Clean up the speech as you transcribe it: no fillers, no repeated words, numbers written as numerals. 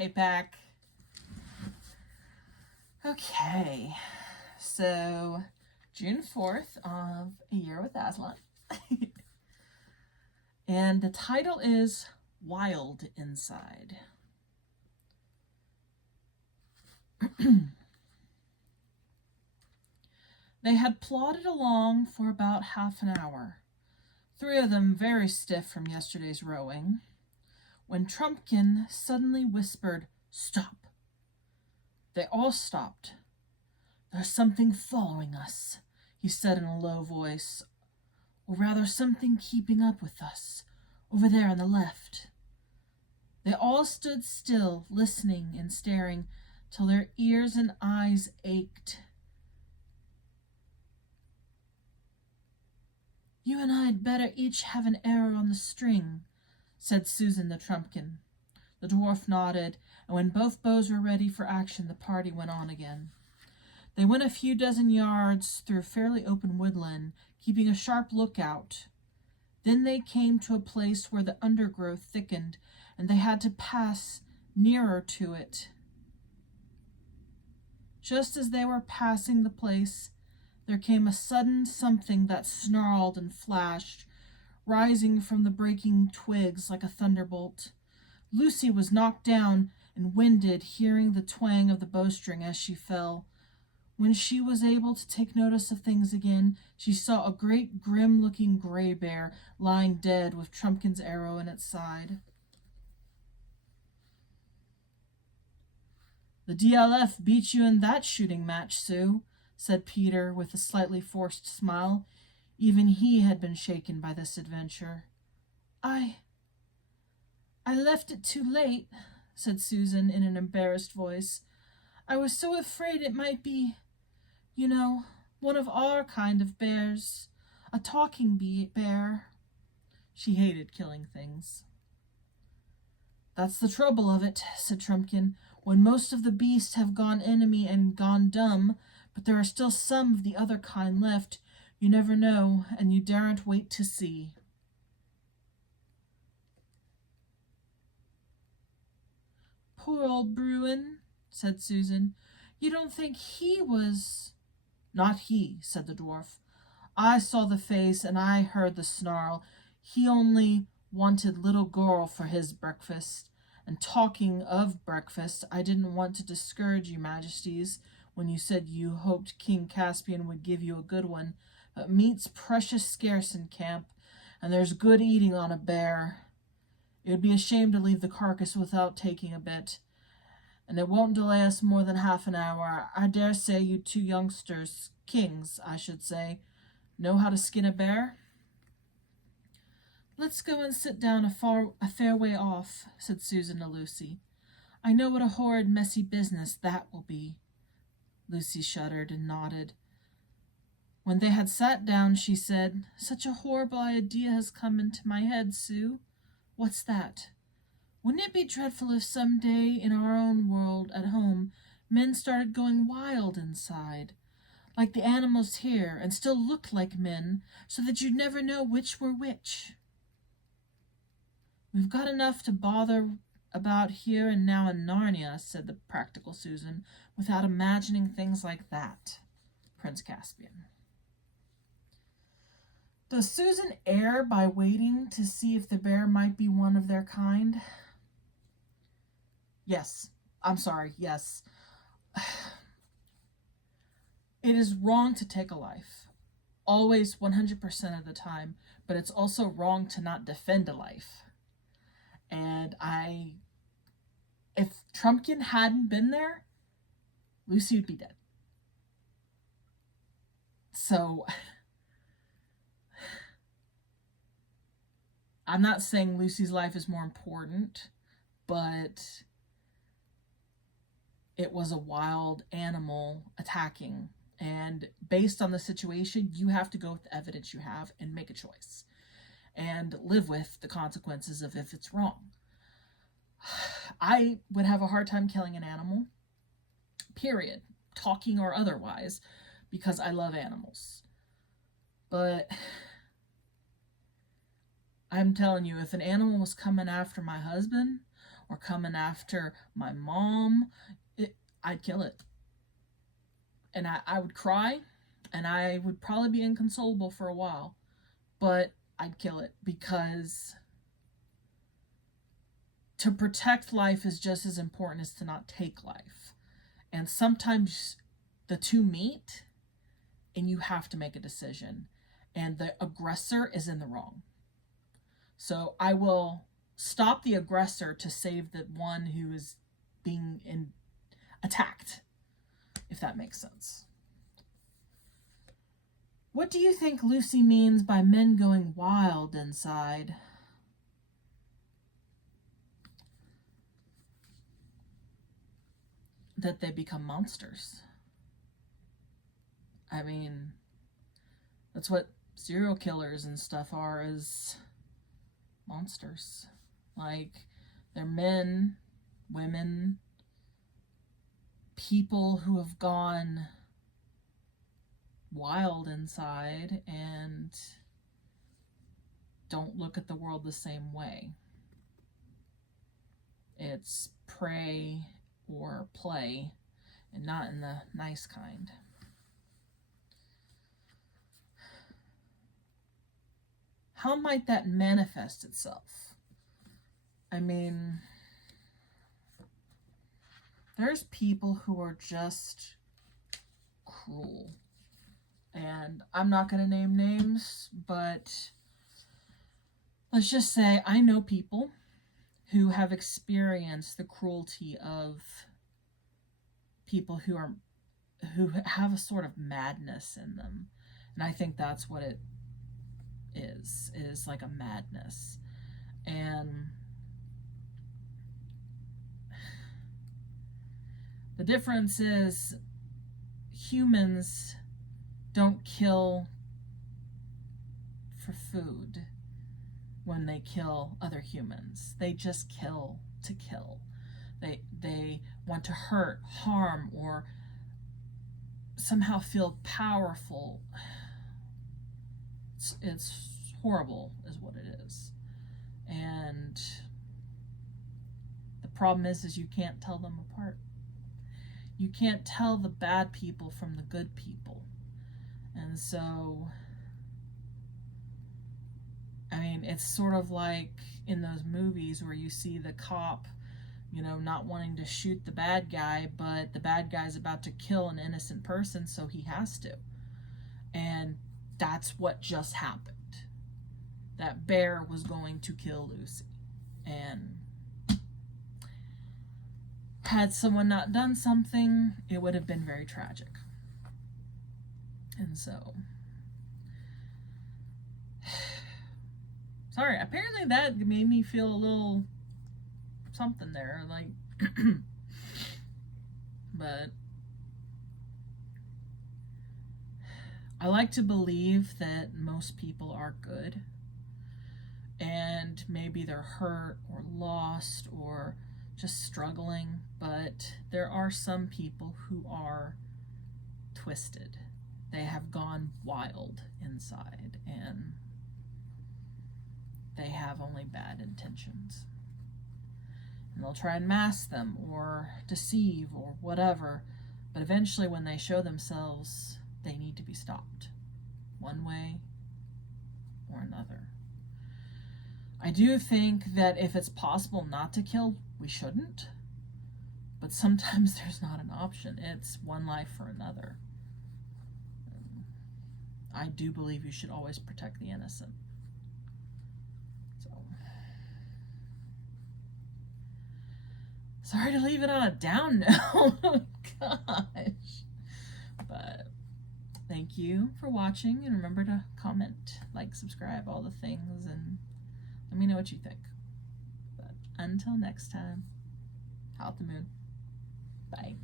Hey, Pack. Okay, so June 4th of A Year with Aslan. And the title is Wild Inside. They had plodded along for about half an hour, 3 of them very stiff from yesterday's rowing, when Trumpkin suddenly whispered, "Stop." They all stopped. "There's something following us," he said in a low voice, "or rather something keeping up with us, over there on the left." They all stood still, listening and staring, till their ears and eyes ached. "You and I'd better each have an arrow on the string," said Susan the Trumpkin. The dwarf nodded, and when both bows were ready for action, the party went on again. They went a few dozen yards through fairly open woodland, keeping a sharp lookout. Then they came to a place where the undergrowth thickened, and they had to pass nearer to it. Just as they were passing the place, there came a sudden something that snarled and flashed, rising from the breaking twigs like a thunderbolt. Lucy was knocked down and winded, hearing the twang of the bowstring as she fell. When she was able to take notice of things again, she saw a great grim-looking gray bear lying dead with Trumpkin's arrow in its side. "The DLF beat you in that shooting match, Sue," said Peter with a slightly forced smile. Even he had been shaken by this adventure. I left it too late," said Susan in an embarrassed voice. "I was so afraid it might be, one of our kind of bears, a talking bear." She hated killing things. "That's the trouble of it," said Trumpkin. "When most of the beasts have gone enemy and gone dumb, but there are still some of the other kind left, you never know, and you daren't wait to see." "Poor old Bruin," said Susan. "You don't think he was—" "Not he," said the dwarf. "I saw the face and I heard the snarl. He only wanted little girl for his breakfast. And talking of breakfast, I didn't want to discourage you majesties when you said you hoped King Caspian would give you a good one, but meat's precious scarce in camp, and there's good eating on a bear. It would be a shame to leave the carcass without taking a bit, and it won't delay us more than half an hour. I dare say you 2 youngsters, kings, I should say, know how to skin a bear?" "Let's go and sit down a fair way off," said Susan to Lucy. "I know what a horrid, messy business that will be." Lucy shuddered and nodded. When they had sat down, she said, "Such a horrible idea has come into my head, Sue." "What's that?" "Wouldn't it be dreadful if some day in our own world at home men started going wild inside, like the animals here, and still looked like men, so that you'd never know which were which?" "We've got enough to bother about here and now in Narnia," said the practical Susan, "without imagining things like that." Prince Caspian. Does Susan err by waiting to see if the bear might be one of their kind? Yes. It is wrong to take a life, always 100% of the time, but it's also wrong to not defend a life. And if Trumpkin hadn't been there, Lucy would be dead. So, I'm not saying Lucy's life is more important, but it was a wild animal attacking. And based on the situation, you have to go with the evidence you have and make a choice and live with the consequences of if it's wrong. I would have a hard time killing an animal, period, talking or otherwise, because I love animals. But I'm telling you, if an animal was coming after my husband or coming after my mom, I'd kill it. And I would cry, and I would probably be inconsolable for a while, but I'd kill it, because to protect life is just as important as to not take life. And sometimes the two meet, and you have to make a decision, and the aggressor is in the wrong. So I will stop the aggressor to save the one who is being attacked, if that makes sense. What do you think Lucy means by men going wild inside? That they become monsters. I mean, that's what serial killers and stuff are, is monsters. Like, they're men, women, people who have gone wild inside and don't look at the world the same way. It's prey or play, and not in the nice kind. How might that manifest itself? I mean, there's people who are just cruel. And I'm not going to name names, but let's just say I know people who have experienced the cruelty of people who have a sort of madness in them. And I think that's what it is. It is like a madness. And the difference is humans don't kill for food when they kill other humans. They just kill to kill. They want to hurt, harm, or somehow feel powerful. It's horrible is what it is. And the problem is you can't tell them apart. You can't tell the bad people from the good people. And so, I mean, it's sort of like in those movies where you see the cop, not wanting to shoot the bad guy, but the bad guy's about to kill an innocent person, so he has to. And that's what just happened. That bear was going to kill Lucy. And had someone not done something, it would have been very tragic. And so, sorry, apparently that made me feel a little something there, like, but I like to believe that most people are good, and maybe they're hurt or lost or just struggling, but there are some people who are twisted. They have gone wild inside, and they have only bad intentions. And they'll try and mask them or deceive or whatever, but eventually when they show themselves, they need to be stopped, one way or another. I do think that if it's possible not to kill, we shouldn't, but sometimes there's not an option. It's one life or another. I do believe you should always protect the innocent. So, sorry to leave it on a down note. Gosh. But thank you for watching, and remember to comment, like, subscribe, all the things, and let me know what you think. But until next time, howl at the moon. Bye.